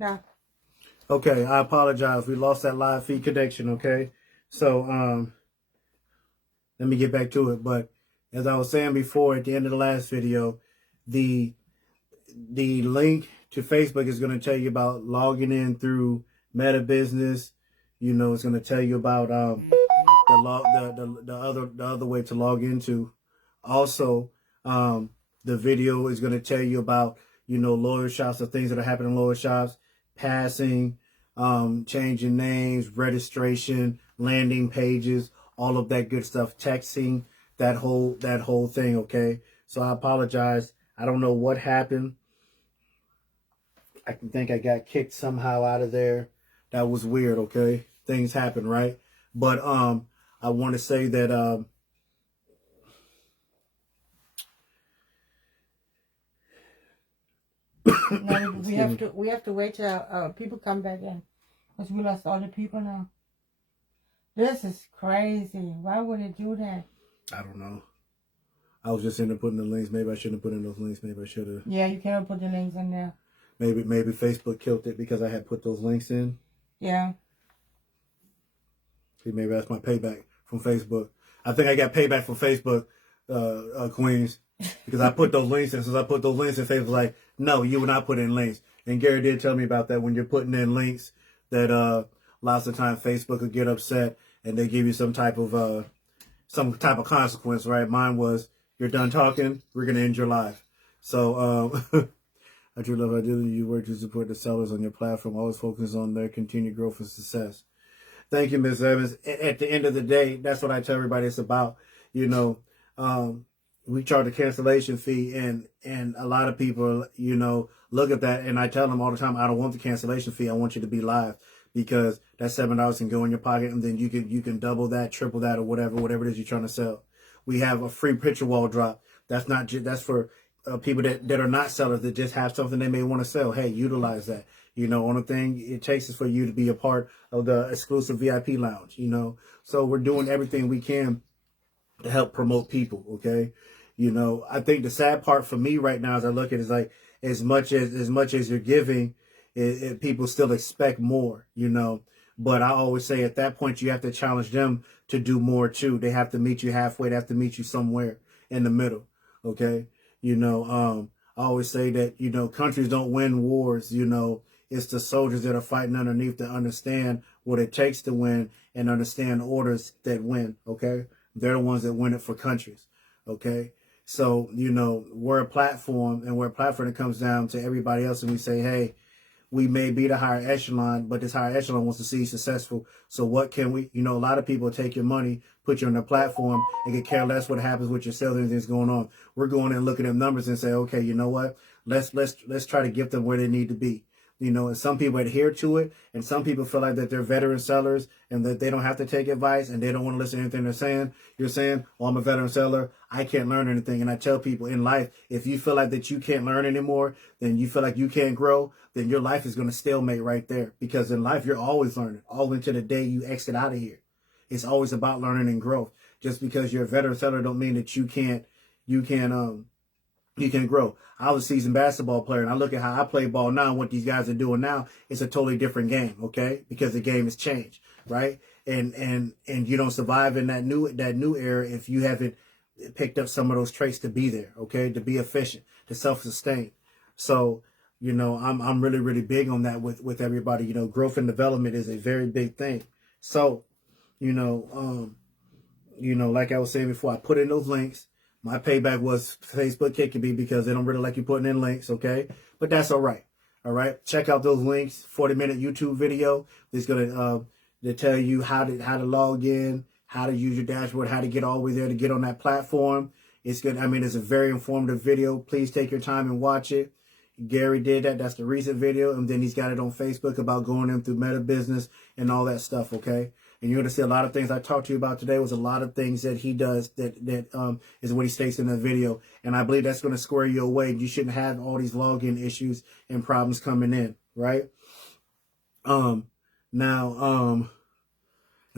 No. Okay, I apologize. We lost that live feed connection, okay? So, let me get back to it. But as I was saying before at the end of the last video, the link to Facebook is going to tell you about logging in through Meta Business. You know, it's going to tell you about the other way to log into. Also, the video is going to tell you about, you know, lawyer shops, the things that are happening in lawyer shops, passing, changing names, registration, landing pages, all of that good stuff, texting, that whole thing. Okay. So I apologize. I don't know what happened. I can think I got kicked somehow out of there. That was weird. Okay. Things happen, right? But, I want to say that, No, we have to wait till people come back in, because we lost all the people now. This is crazy. Why would it do that? I don't know. I was just in there putting the links. Maybe I shouldn't have put in those links. Maybe I should have. Yeah, you cannot put the links in there. Maybe Facebook killed it because I had put those links in. Yeah. See, maybe that's my payback from Facebook. I think I got payback from Facebook, Queens, because I put those links in. Since I put those links in, Facebook was like, no, you would not put in links. And Gary did tell me about that. When you're putting in links, that lots of times Facebook will get upset and they give you some type of consequence, right? Mine was, you're done talking, we're gonna end your life. So I truly love how you work to support the sellers on your platform, always focus on their continued growth and success. Thank you, Ms. Evans. At the end of the day, that's what I tell everybody it's about. You know, we charge a cancellation fee, and a lot of people, you know, look at that, and I tell them all the time, I don't want the cancellation fee. I want you to be live, because that $7 can go in your pocket, and then you can double that, triple that, or whatever it is you're trying to sell. We have a free picture wall drop. That's not that's for people that are not sellers, that just have something they may want to sell. Hey, utilize that. You know, only thing it takes is for you to be a part of the exclusive VIP lounge, you know. So we're doing everything we can to help promote people, okay? You know, I think the sad part for me right now as I look at it is like, as much as you're giving, people still expect more, you know. But I always say at that point, you have to challenge them to do more too. They have to meet you halfway. They have to meet you somewhere in the middle, okay? You know, I always say that, you know, countries don't win wars, you know. It's the soldiers that are fighting underneath that understand what it takes to win and understand orders that win, okay? They're the ones that win it for countries, okay? So, you know, we're a platform, and we're a platform that comes down to everybody else, and we say, hey, we may be the higher echelon, but this higher echelon wants to see you successful. So what can we, you know, a lot of people take your money, put you on their platform, and get care less what happens with your sales and anything's going on. We're going in and looking at numbers and say, okay, you know what? Let's try to get them where they need to be. You know, and some people adhere to it, and some people feel like that they're veteran sellers and that they don't have to take advice and they don't want to listen to anything they're saying. You're saying, oh, I'm a veteran seller, I can't learn anything. And I tell people in life, if you feel like that you can't learn anymore, then you feel like you can't grow, then your life is going to stalemate right there. Because in life, you're always learning, all until the day you exit out of here. It's always about learning and growth. Just because you're a veteran seller don't mean that you can grow. I was a seasoned basketball player, and I look at how I play ball now and what these guys are doing now. It's a totally different game, okay? Because the game has changed, right? And you don't survive in that new era if you haven't picked up some of those traits to be there, okay? To be efficient, to self-sustain. So, you know, I'm really, really big on that with everybody. You know, growth and development is a very big thing. So, you know, like I was saying before, I put in those links. My payback was Facebook kicking me because they don't really like you putting in links, okay? But that's all right. All right. Check out those links. 40-minute YouTube video. It's gonna tell you how to log in, how to use your dashboard, how to get all the way there to get on that platform. It's good. I mean, it's a very informative video. Please take your time and watch it. Gary did that. That's the recent video, and then he's got it on Facebook about going in through Meta Business and all that stuff, okay? And you're going to see a lot of things I talked to you about today was a lot of things that he does that is what he states in the video. And I believe that's going to square you away. You shouldn't have all these login issues and problems coming in, right? The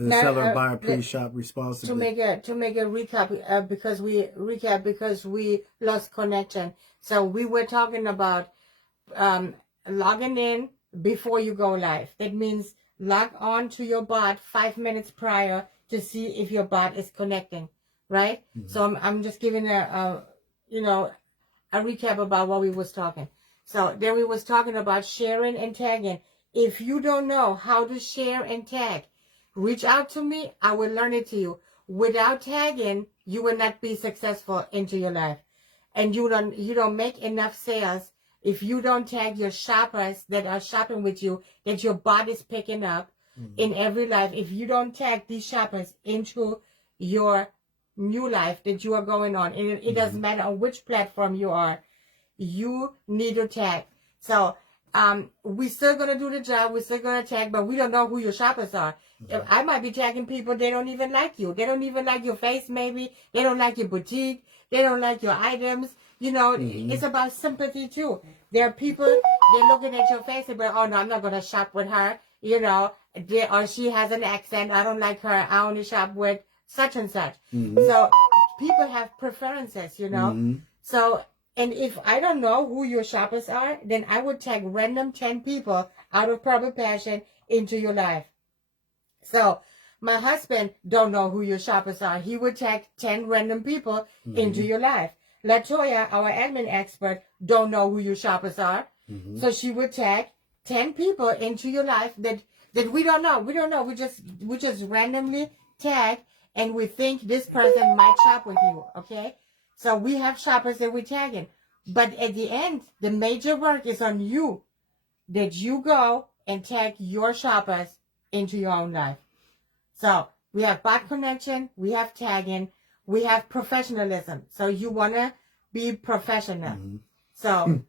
seller buyer pre-shop responsibly. To make a recap, because we lost connection. So we were talking about logging in, before you go live. That means log on to your bot 5 minutes prior to see if your bot is connecting, right? So I'm just giving a recap about what we was talking. So then we was talking about sharing and tagging. If you don't know how to share and tag, reach out to me. I will learn it to you. Without tagging, you will not be successful into your life. And you don't make enough sales if you don't tag your shoppers that are shopping with you, that your bot is picking up in every life. If you don't tag these shoppers into your new life that you are going on, and it doesn't matter on which platform you are, you need to tag. So we still gonna do the job, we're still gonna tag, but we don't know who your shoppers are. I might be tagging people, they don't even like you. They don't even like your face, maybe. They don't like your boutique. They don't like your items. You know, it's about sympathy too. There are people, they're looking at your face and be like, oh no, I'm not gonna shop with her. You know, or she has an accent, I don't like her, I only shop with such and such. So people have preferences, you know. So, and if I don't know who your shoppers are, then I would tag random 10 people out of proper passion into your life. So my husband don't know who your shoppers are. He would tag 10 random people into your life. Latoya, our admin expert, don't know who your shoppers are. So she would tag 10 people into your life that we don't know. We don't know. We just randomly tag, and we think this person might shop with you, okay? So we have shoppers that we're tagging. But at the end, the major work is on you, that you go and tag your shoppers into your own life. So we have bot connection, we have tagging, we have professionalism. So you want to be professional. So...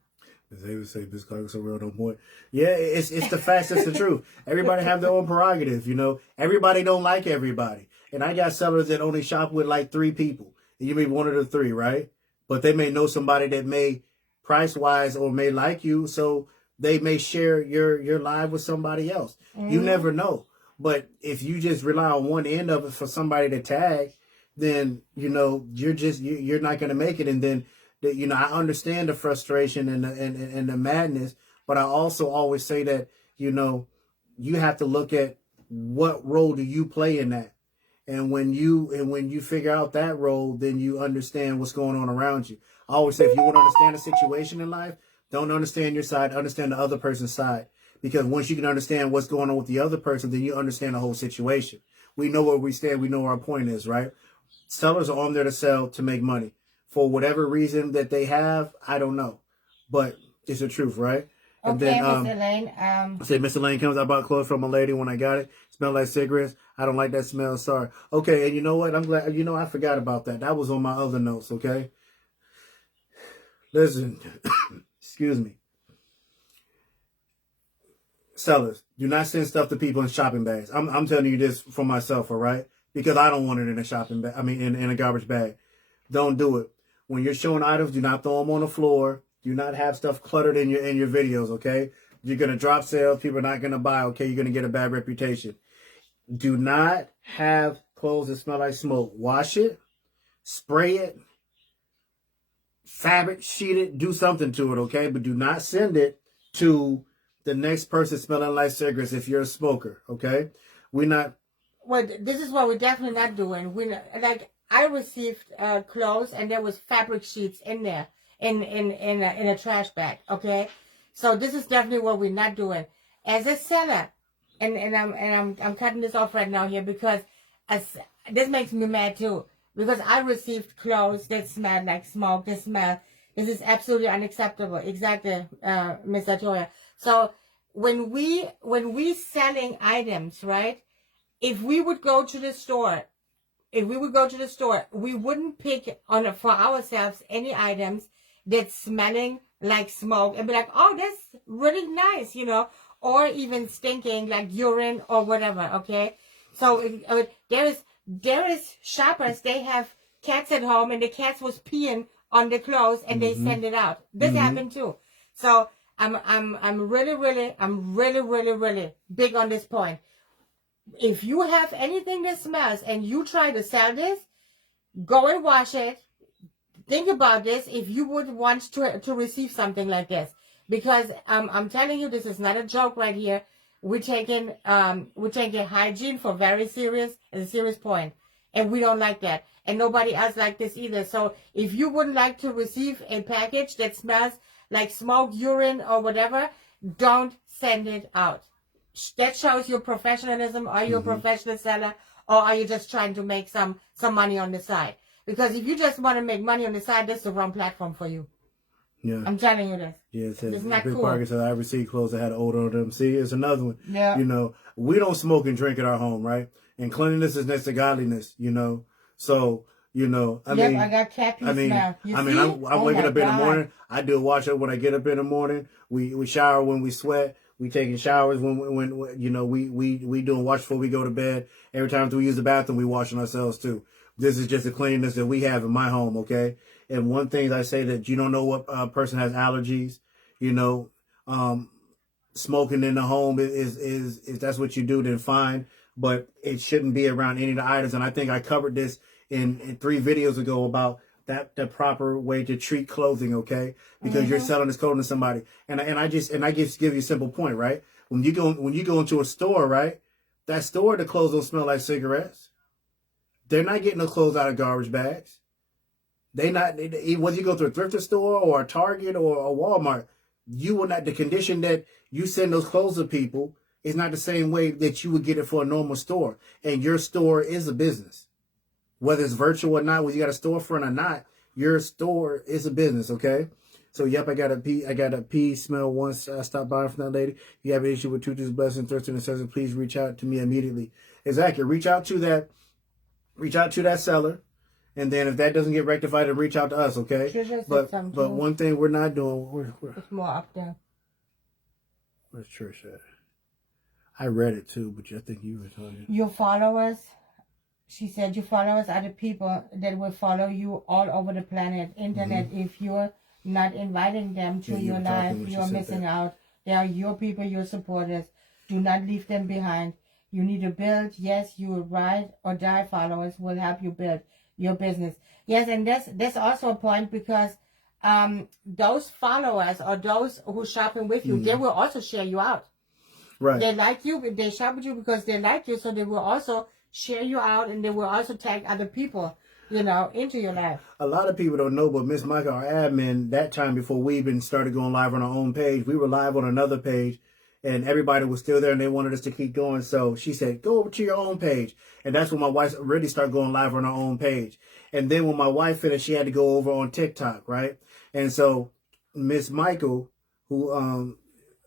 As they would say, this is a real no point. Yeah, it's the facts, it's the truth. Everybody have their own prerogative, you know. Everybody don't like everybody. And I got sellers that only shop with like 3 people. And you may be one of the 3, right? But they may know somebody that may, price-wise, or may like you, so they may share your live with somebody else. You never know. But if you just rely on one end of it for somebody to tag, then, you know, you're not going to make it. And then, you know, I understand the frustration and the madness, but I also always say that, you know, you have to look at what role do you play in that. And when you figure out that role, then you understand what's going on around you. I always say, if you want to understand a situation in life, don't understand your side, understand the other person's side. Because once you can understand what's going on with the other person, then you understand the whole situation. We know where we stand. We know where our point is, right? Sellers are on there to sell, to make money. For whatever reason that they have, I don't know. But it's the truth, right? And okay, then, Miss Elaine. I said, Miss Elaine comes, I bought clothes from a lady when I got it. Smelled like cigarettes. I don't like that smell. Sorry. Okay, and you know what? I'm glad, you know, I forgot about that. That was on my other notes, okay? Listen, excuse me. Sellers, do not send stuff to people in shopping bags. I'm telling you this for myself, all right? Because I don't want it in a shopping bag. I mean, in a garbage bag. Don't do it. When you're showing items, do not throw them on the floor. Do not have stuff cluttered in your videos, okay? You're going to drop sales. People are not going to buy, okay? You're going to get a bad reputation. Do not have clothes that smell like smoke. Wash it. Spray it. Fabric sheet it. Do something to it, okay? But do not send it to the next person smelling like cigarettes if you're a smoker, okay? We're not... Well, this is what we're definitely not doing. I received clothes and there was fabric sheets in there in a trash bag. Okay, so this is definitely what we're not doing as a seller. And I'm cutting this off right now here because this makes me mad too, because I received clothes that smell like smoke. This is absolutely unacceptable. Exactly, Miss Latoya. So when we selling items, right? If we would go to the store. We wouldn't pick for ourselves any items that's smelling like smoke and be like, oh, that's really nice, you know, or even stinking like urine or whatever, okay? So there is shoppers, they have cats at home and the cats was peeing on the clothes and they send it out. This happened too. So I'm really big on this point. If you have anything that smells and you try to sell this, go and wash it. Think about this if you would want to receive something like this. Because I'm telling you, this is not a joke right here. We're taking hygiene for very serious, as a serious point, and we don't like that, and nobody else like this either. So if you wouldn't like to receive a package that smells like smoke, urine, or whatever, don't send it out. That shows your professionalism. Are you a professional seller, or are you just trying to make some money on the side? Because if you just want to make money on the side, that's the wrong platform for you. Yeah. I'm telling you this. Yeah, it says It's not Big cool. Parker said I received clothes that had odor on them. See, it's another one. Yeah. You know, we don't smoke and drink at our home, right? And cleanliness is next to godliness, you know. So, you know, I mean, I got cat pee smell. You I'm see? waking my up in the God. morning. I do a wash up when I get up in the morning. We shower when we sweat. We taking showers when you know we doing wash before we go to bed. Every time we use the bathroom, we washing ourselves too. This is just the cleanliness that we have in my home, okay? And one thing I say that you don't know what person has allergies, you know, smoking in the home is that's what you do, then fine. But it shouldn't be around any of the items. And I think I covered this in 3 videos ago about the proper way to treat clothing, okay? Because you're selling this clothing to somebody. And I just give you a simple point, right? When you go into a store, right? That store, the clothes don't smell like cigarettes. They're not getting the clothes out of garbage bags. Whether you go to a thrift store or a Target or a Walmart, you will not, the condition that you send those clothes to people is not the same way that you would get it for a normal store. And your store is a business. Whether it's virtual or not, whether you got a storefront or not, your store is a business, okay? So, yep, I got a pee smell once I stopped by from that lady. If you have an issue with Truth is Blessing, Thirsting and Searching, please reach out to me immediately. Exactly. Reach out to that seller. And then if that doesn't get rectified, then reach out to us, okay? But one thing we're not doing, it's more up there. Where's Trish at? I read it too, but I think you were talking. Your followers, she said, your followers are the people that will follow you all over the planet, internet. If you're not inviting them to your life, you're missing out. They are your people, your supporters. Do not leave them behind. You need to build. Yes, you ride or die followers will help you build your business. Yes, and that's also a point, because those followers or those who shopping with you, they will also share you out. Right. They like you. They shop with you because they like you, so they will also share you out, and they will also tag other people, you know, into your life. A lot of people don't know, but Miss Micah, our admin, that time before we even started going live on our own page, we were live on another page, and everybody was still there, and they wanted us to keep going. So she said, go over to your own page. And that's when my wife really started going live on her own page. And then when my wife finished, she had to go over on TikTok, right? And so Miss Michael, who's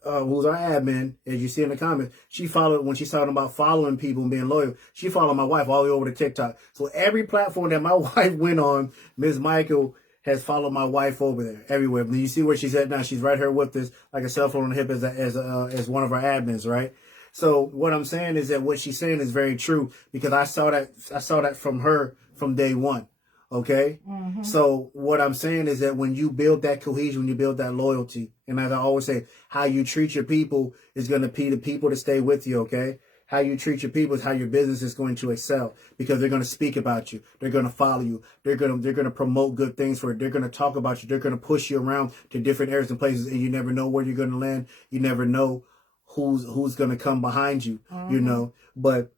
our admin, as you see in the comments, she followed, when she's talking about following people and being loyal, she followed my wife all the way over to TikTok. So every platform that my wife went on, Miss Michael has followed my wife over there, everywhere. And you see where she's at now. She's right here with us, like a cell phone on the hip, as one of our admins, right? So what I'm saying is that what she's saying is very true, because I saw that from her from day one. Okay. So what I'm saying is that when you build that cohesion, when you build that loyalty, and as I always say, how you treat your people is going to be the people to stay with you. Okay. How you treat your people is how your business is going to excel, because they're going to speak about you. They're going to follow you. They're going to promote good things for it. They're going to talk about you. They're going to push you around to different areas and places, and you never know where you're going to land. You never know who's going to come behind you, you know. But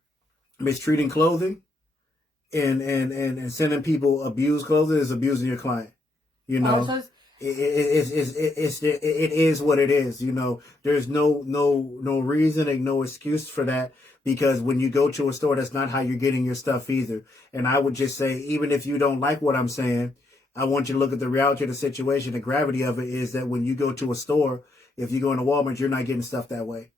mistreating clothing and sending people abused clothing is abusing your client, you know. Also, it is what it is, you know. There's no reason and no excuse for that, because when you go to a store, that's not how you're getting your stuff either. And I would just say, even if you don't like what I'm saying, I want you to look at the reality of the situation. The gravity of it is that when you go to a store, if you go into Walmart, you're not getting stuff that way.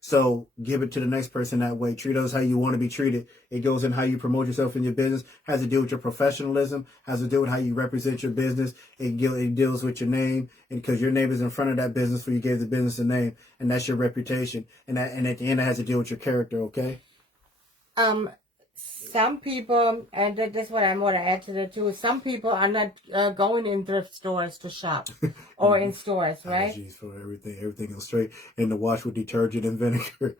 So give it to the next person that way. Treat others how you want to be treated. It goes in how you promote yourself in your business. Has to do with your professionalism. Has to do with how you represent your business. It deals with your name, and because your name is in front of that business, where you gave the business a name, and that's your reputation. And at the end, it has to deal with your character. Okay. Some people, and that's what I want to add to that too. Some people are not going in thrift stores to shop, or in stores, right? Allergies for everything goes straight in the wash with detergent and vinegar.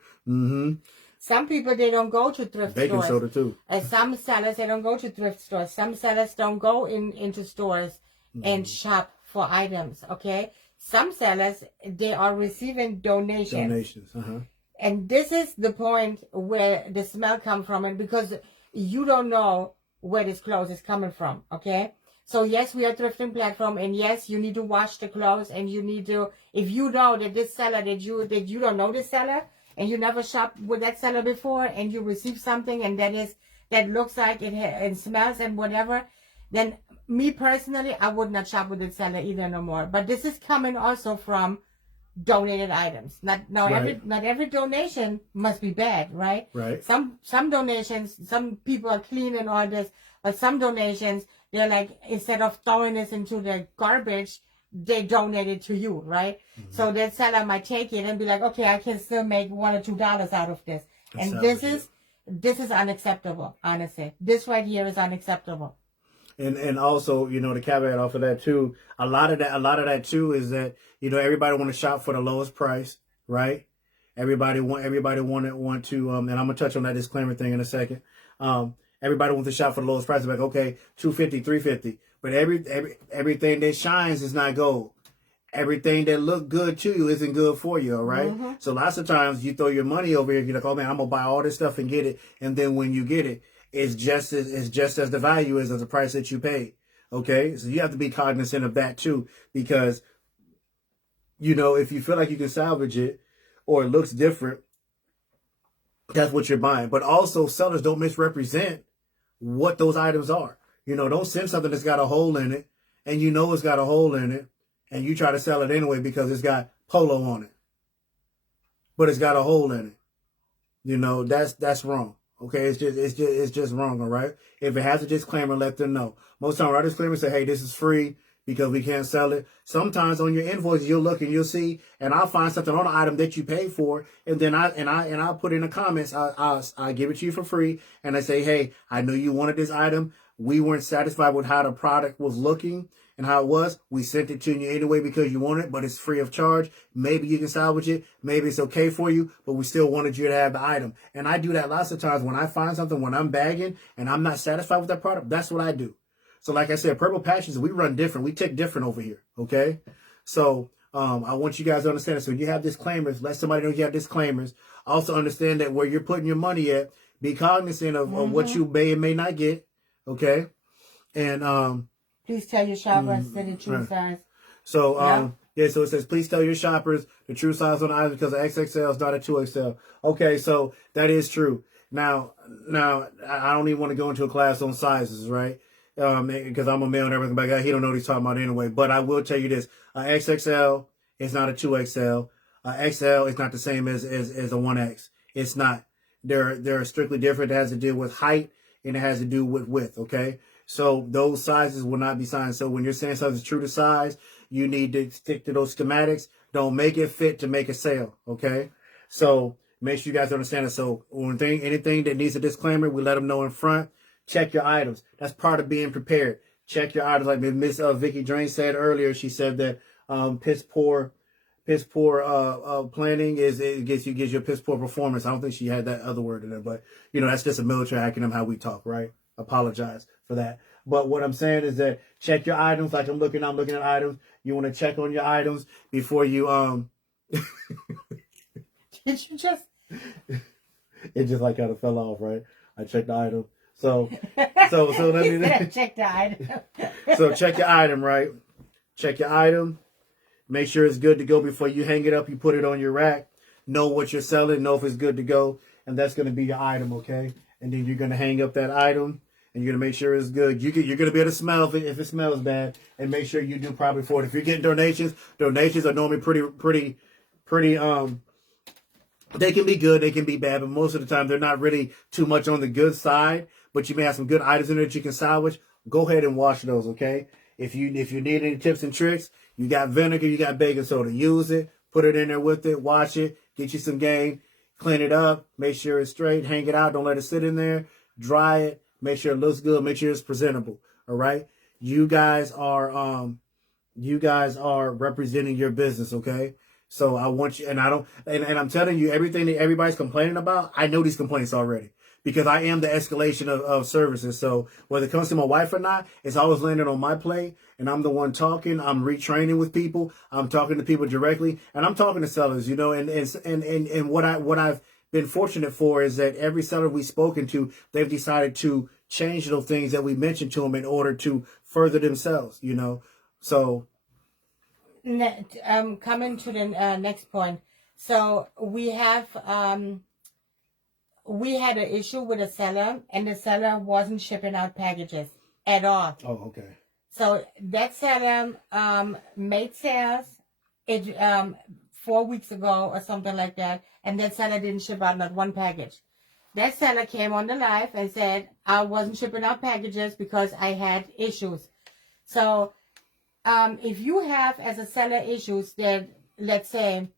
Some people, they don't go to thrift Baking stores. soda too. Some sellers, they don't go to thrift stores. Some sellers don't go into stores and shop for items. Okay, Some sellers, they are receiving donations. Donations. And this is the point where the smell comes from, and because you don't know where this clothes is coming from, okay? So yes, we are thrifting platform, and yes, you need to wash the clothes, and you need to, if you know that this seller, that you don't know this seller, and you never shopped with that seller before, and you receive something, and that looks like it smells and whatever, then me personally, I would not shop with the seller either no more. But this is coming also from donated items. Not every donation must be bad, right? Right. Some donations, some people are clean and all this, but some donations, they're like, instead of throwing this into the garbage, they donate it to you, right? So that seller might take it and be like, okay, I can still make $1 or $2 out of this. And this is unacceptable, honestly. This right here is unacceptable. And also, you know, the caveat off of that too, a lot of that too is that, you know, everybody want to shop for the lowest price, right? Everybody want to, and I'm gonna touch on that disclaimer thing in a second. Everybody wants to shop for the lowest price. Like, okay, $250, $350, but everything that shines is not gold. Everything that look good to you isn't good for you, all right? So lots of times you throw your money over here, you're like, oh man, I'm gonna buy all this stuff and get it, and then when you get it, it's just as the value is as the price that you paid. Okay, so you have to be cognizant of that too, because, you know, if you feel like you can salvage it or it looks different, that's what you're buying. But also, sellers don't misrepresent what those items are. You know, don't send something that's got a hole in it, and you know it's got a hole in it, and you try to sell it anyway because it's got polo on it, but it's got a hole in it. You know, that's wrong. Okay, it's just wrong, all right? If it has a disclaimer, let them know. Most times our disclaimer say, hey, this is free because we can't sell it. Sometimes on your invoice, you'll look and you'll see, and I'll find something on the item that you paid for, and then I'll put in the comments, I'll give it to you for free, and I say, hey, I know you wanted this item. We weren't satisfied with how the product was looking and how it was. We sent it to you anyway because you want it, but it's free of charge. Maybe you can salvage it. Maybe it's okay for you, but we still wanted you to have the item. And I do that lots of times when I find something, when I'm bagging and I'm not satisfied with that product. That's what I do. So like I said, Purple Passions, we run different. We tick different over here. Okay. So I want you guys to understand it. So you have disclaimers. Let somebody know you have disclaimers. Also understand that where you're putting your money at, be cognizant of what you may and may not get. Okay. And please tell your shoppers the true size. So so it says, please tell your shoppers the true size on the item because the XXL is not a 2XL. Okay, so that is true. Now I don't even want to go into a class on sizes, right? Because I'm a male and everything, but he don't know what he's talking about anyway. But I will tell you this: XXL is not a 2XL. XL is not the same as a 1X. It's not. They're strictly different. It has to do with height and it has to do with width. Okay. So those sizes will not be signed. So when you're saying something's true to size, you need to stick to those schematics. Don't make it fit to make a sale. Okay. So make sure you guys understand it. So anything that needs a disclaimer, we let them know in front. Check your items. That's part of being prepared. Check your items. Like Miss Vicky Drain said earlier, she said that piss poor planning gives you a piss poor performance. I don't think she had that other word in there, but you know, that's just a military acronym how we talk, right? Apologize for that. But what I'm saying is that check your items. Like I'm looking at items. You want to check on your items before you Did you just? It just like kind of fell off, right? I checked the item. So let me check the item. So check your item, right? Check your item. Make sure it's good to go before you hang it up. You put it on your rack. Know what you're selling. Know if it's good to go, and that's going to be your item, okay? And then you're going to hang up that item, and you're going to make sure it's good. You're going to be able to smell if it smells bad, and make sure you do properly for it. If you're getting donations are normally pretty. They can be good, they can be bad, but most of the time they're not really too much on the good side. But you may have some good items in there that you can salvage. Go ahead and wash those, okay? If you need any tips and tricks, you got vinegar, you got baking soda. Use it, put it in there with it, wash it, get you some game, clean it up, make sure it's straight, hang it out, don't let it sit in there, dry it, make sure it looks good, make sure it's presentable. All right? You guys are representing your business, okay? So I want you, and I'm telling you, everything that everybody's complaining about, I know these complaints already. because I am the escalation of services. So whether it comes to my wife or not, it's always landing on my plate, and I'm the one talking. I'm retraining with people. I'm talking to people directly, and I'm talking to sellers, you know, and what I've been fortunate for is that every seller we've spoken to, they've decided to change those things that we mentioned to them in order to further themselves, you know. So coming to the next point. So we had an issue with a seller, and the seller wasn't shipping out packages at all. Oh, okay. So that seller made sales 4 weeks ago or something like that, and that seller didn't ship out not one package. That seller came on the live and said, I wasn't shipping out packages because I had issues. So if you have as a seller issues that, let's say,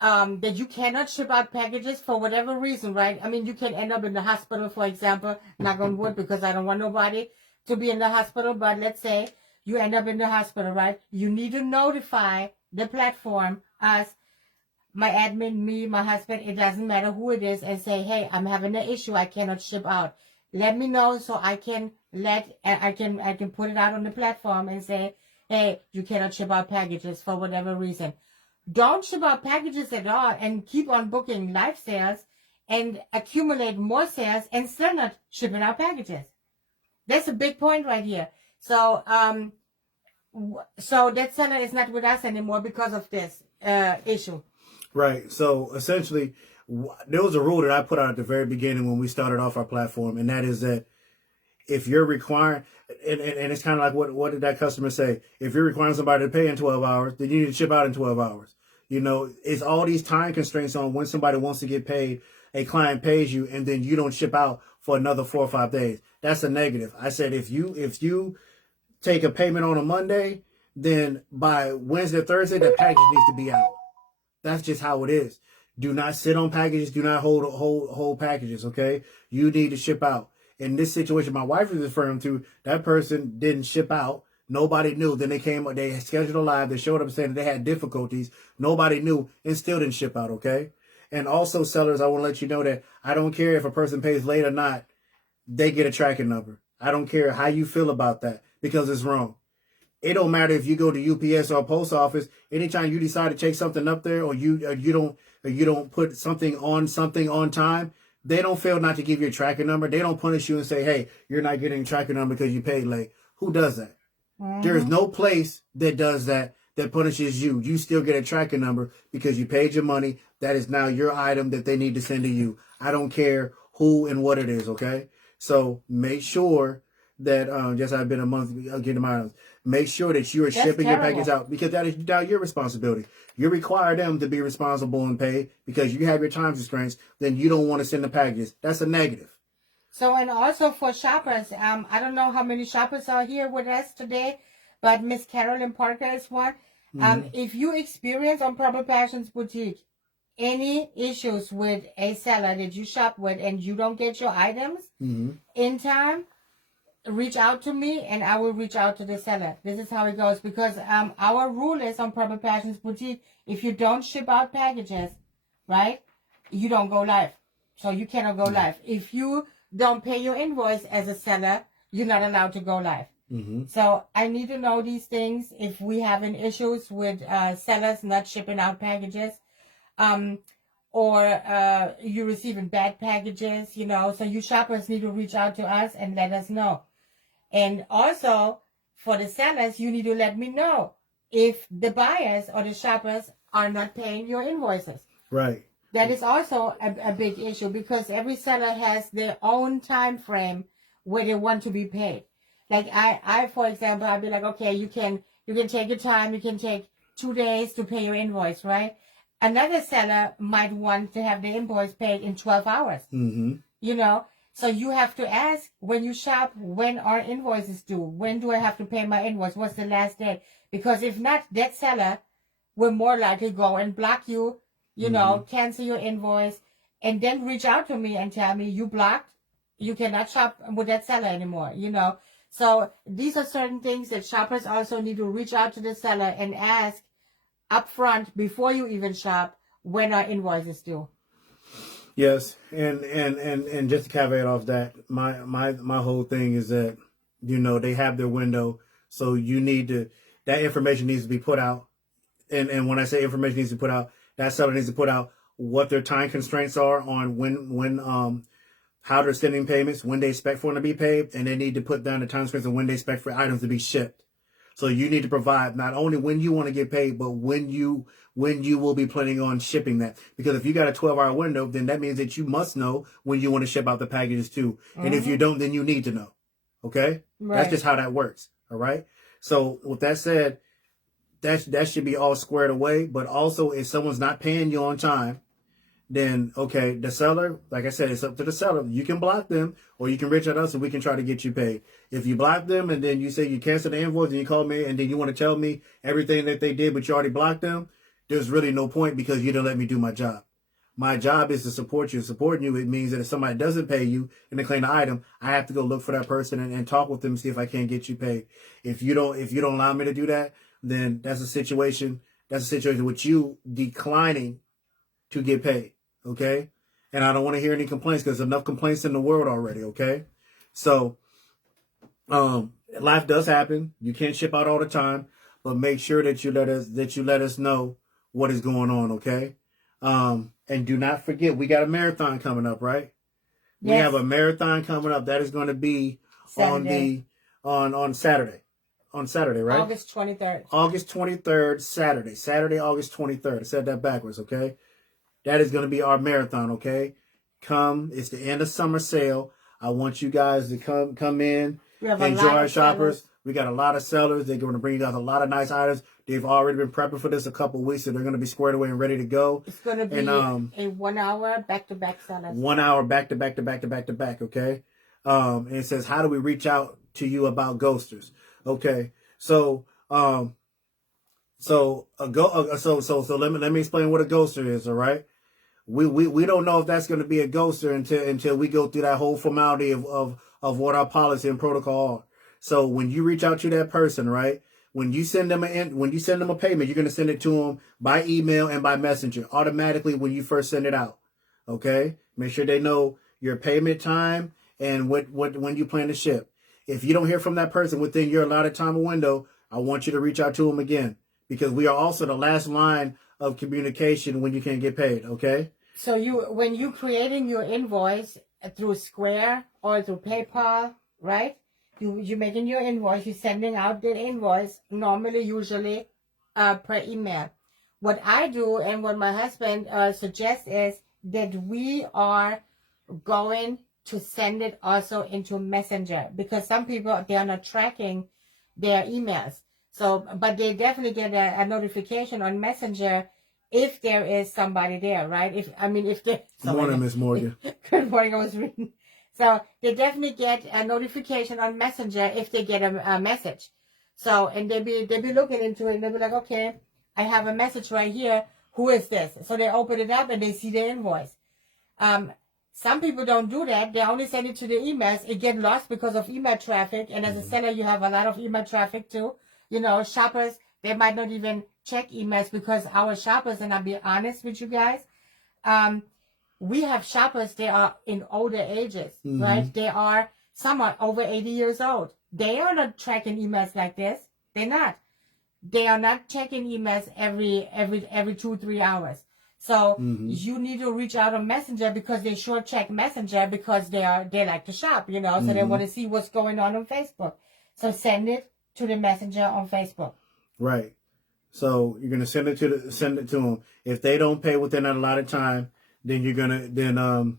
that you cannot ship out packages for whatever reason, right? I mean, you can end up in the hospital, for example, knock on wood, because I don't want nobody to be in the hospital, but let's say you end up in the hospital, right? You need to notify the platform, us, my admin, me, my husband, it doesn't matter who it is, and say, hey, I'm having an issue, I cannot ship out. Let me know so I can I can put it out on the platform and say, hey, you cannot ship out packages for whatever reason. Don't ship out packages at all and keep on booking live sales and accumulate more sales and still not shipping out packages. That's a big point right here. So so that seller is not with us anymore because of this issue. Right. So essentially, there was a rule that I put out at the very beginning when we started off our platform, and that is that if you're requiring, and it's kind of like what did that customer say? If you're requiring somebody to pay in 12 hours, then you need to ship out in 12 hours. You know, it's all these time constraints on when somebody wants to get paid. A client pays you, and then you don't ship out for another 4 or 5 days. That's a negative. I said if you take a payment on a Monday, then by Wednesday or Thursday, that package needs to be out. That's just how it is. Do not sit on packages. Do not hold packages, okay? You need to ship out. In this situation, my wife is referring to, that person didn't ship out. Nobody knew. Then they scheduled a live. They showed up saying that they had difficulties. Nobody knew and still didn't ship out, okay? And also, sellers, I want to let you know that I don't care if a person pays late or not. They get a tracking number. I don't care how you feel about that because it's wrong. It don't matter if you go to UPS or a post office. Anytime you decide to take something up there, or you don't put something on time, they don't fail not to give you a tracking number. They don't punish you and say, hey, you're not getting a tracking number because you paid late. Who does that? Mm-hmm. There is no place that does that punishes you. You still get a tracking number because you paid your money. That is now your item that they need to send to you. I don't care who and what it is, okay? So make sure that just I've been a month getting my items. Make sure that you are shipping your package out, because that is now your responsibility. You require them to be responsible and pay because you have your time constraints. Then you don't want to send the packages. That's a negative. So, and also for shoppers, I don't know how many shoppers are here with us today, but Miss Carolyn Parker is one. Mm-hmm. If you experience on Proper Passions Boutique any issues with a seller that you shop with and you don't get your items in time, reach out to me and I will reach out to the seller. This is how it goes, because our rule is on Proper Passions Boutique, if you don't ship out packages, right, you don't go live. So you cannot go live. If you don't pay your invoice as a seller, you're not allowed to go live. Mm-hmm. So I need to know these things if we having issues with sellers not shipping out packages, or you receiving bad packages, you know. So you shoppers need to reach out to us and let us know. And also for the sellers, you need to let me know if the buyers or the shoppers are not paying your invoices. Right. That is also a big issue, because every seller has their own time frame where they want to be paid. Like I for example, I'd be like, okay, you can take your time, you can take 2 days to pay your invoice, right? Another seller might want to have the invoice paid in 12 hours. Mm-hmm. You know, so you have to ask when you shop, when are invoices due? When do I have to pay my invoice? What's the last date? Because if not, that seller will more likely go and block you, you know, cancel your invoice, and then reach out to me and tell me you blocked, you cannot shop with that seller anymore, you know. So these are certain things that shoppers also need to reach out to the seller and ask upfront before you even shop, when are invoices due. Yes, and just to caveat off that, my whole thing is that they have their window, so you need to that information needs to be put out, and when I say information needs to be put out, that seller needs to put out what their time constraints are on when how they're sending payments, when they expect for them to be paid, and they need to put down the time constraints of when they expect for items to be shipped. So you need to provide not only when you want to get paid, but when you will be planning on shipping that. Because if you got a 12-hour window, then that means that you must know when you want to ship out the packages too. Mm-hmm. And if you don't, then you need to know. Okay? Right. That's just how that works. All right? So with that said, that should be all squared away. But also, if someone's not paying you on time, then, okay, the seller, like I said, it's up to the seller. You can block them or you can reach out to us and we can try to get you paid. If you block them and then you say you cancel the invoice and you call me and then you want to tell me everything that they did, but you already blocked them, there's really no point because you didn't let me do my job. My job is to support you. Supporting you, it means that if somebody doesn't pay you and they claim the item, I have to go look for that person and talk with them and see if I can't get you paid. If you don't allow me to do that, then that's a situation with you declining to get paid. Okay. And I don't want to hear any complaints because there's enough complaints in the world already. Okay. So, life does happen. You can't ship out all the time, but make sure that you let us know what is going on. Okay. And do not forget, we got a marathon coming up, right? Yes. We have a marathon coming up that is going to be Saturday. on Saturday. On Saturday, right? August 23rd. August 23rd, Saturday. Saturday, August 23rd. I said that backwards, okay? That is going to be our marathon, okay? Come. It's the end of summer sale. I want you guys to come in, enjoy our shoppers. Sellers. We got a lot of sellers. They're going to bring you guys a lot of nice items. They've already been prepping for this a couple of weeks, so they're going to be squared away and ready to go. It's going to be a 1 hour back-to-back sellers. 1 hour back-to-back, okay? And it says, how do we reach out to you about ghosters? Okay, so let me explain what a ghoster is. All right, we don't know if that's going to be a ghoster until we go through that whole formality of what our policy and protocol are. So when you reach out to that person, right, when you send them a payment, you're going to send it to them by email and by messenger automatically when you first send it out. Okay, make sure they know your payment time and when you plan to ship. If you don't hear from that person within your allotted time or window, I want you to reach out to them again because we are also the last line of communication when you can't get paid, okay? So when you're creating your invoice through Square or through PayPal, right? You're making your invoice, you're sending out the invoice, usually per email. What I do and what my husband suggests is that we are going to send it also into Messenger because some people, they are not tracking their emails. So, but they definitely get a notification on Messenger if there is somebody there, right? Good morning, Miss Morgan. Good morning, I was reading. So they definitely get a notification on Messenger if they get a message. So, and they be looking into it and they'll be like, okay, I have a message right here. Who is this? So they open it up and they see the invoice. Some people don't do that. They only send it to the emails. It gets lost because of email traffic. And as a seller, you have a lot of email traffic too. Shoppers, they might not even check emails because our shoppers, and I'll be honest with you guys, we have shoppers, they are in older ages, right? Some are over 80 years old. They are not tracking emails like this. They're not. They are not checking emails every 2-3 hours. So you need to reach out on Messenger because they sure check Messenger because they like to shop, so they want to see what's going on Facebook. So send it to the Messenger on Facebook. Right. So you're gonna send it to them. If they don't pay within that allotted time, then you're gonna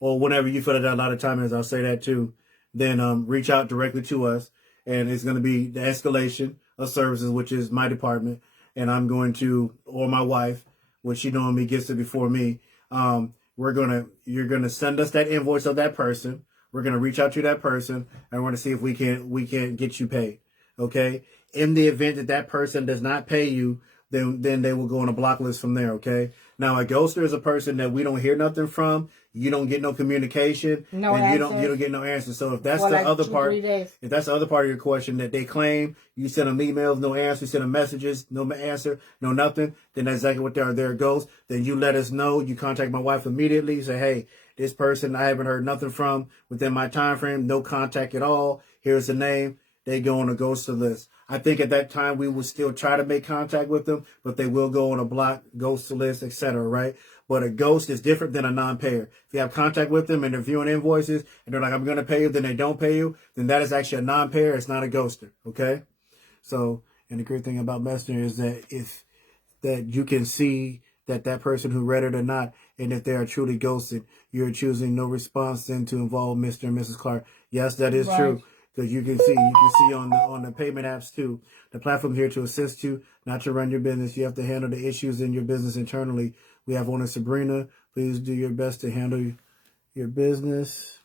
or whenever you feel that allotted time is, I'll say that too. Then reach out directly to us, and it's gonna be the escalation of services, which is my department, and I'm going to, or my wife, which she normally gets it before me. You're gonna send us that invoice of that person. We're gonna reach out to that person and we're gonna see if we can get you paid. Okay. In the event that person does not pay you then they will go on a block list from there, okay? Now, a ghoster is a person that we don't hear nothing from. You don't get no communication. No and you answers. don't get no answers. So if that's For the like other 2, part, 3 days. if that's the other part of your question that they claim, you send them emails, no answer, you send them messages, no answer, no nothing, then that's exactly what they are. They're a ghost. Then you let us know. You contact my wife immediately. Say, hey, this person I haven't heard nothing from within my time frame, no contact at all. Here's the name. They go on a ghost list. I think at that time we will still try to make contact with them, but they will go on a block, ghost list, etc. Right? But a ghost is different than a non-payer. If you have contact with them and they're viewing invoices and they're like, I'm going to pay you, then they don't pay you, then that is actually a non-payer. It's not a ghoster. Okay? So, and the great thing about Messenger is that you can see that person who read it or not, and if they are truly ghosted, you're choosing no response then to involve Mr. and Mrs. Clark. Yes, that is true. Because you can see on the payment apps too. The platform here to assist you, not to run your business. You have to handle the issues in your business internally. We have owner Sabrina. Please do your best to handle your business.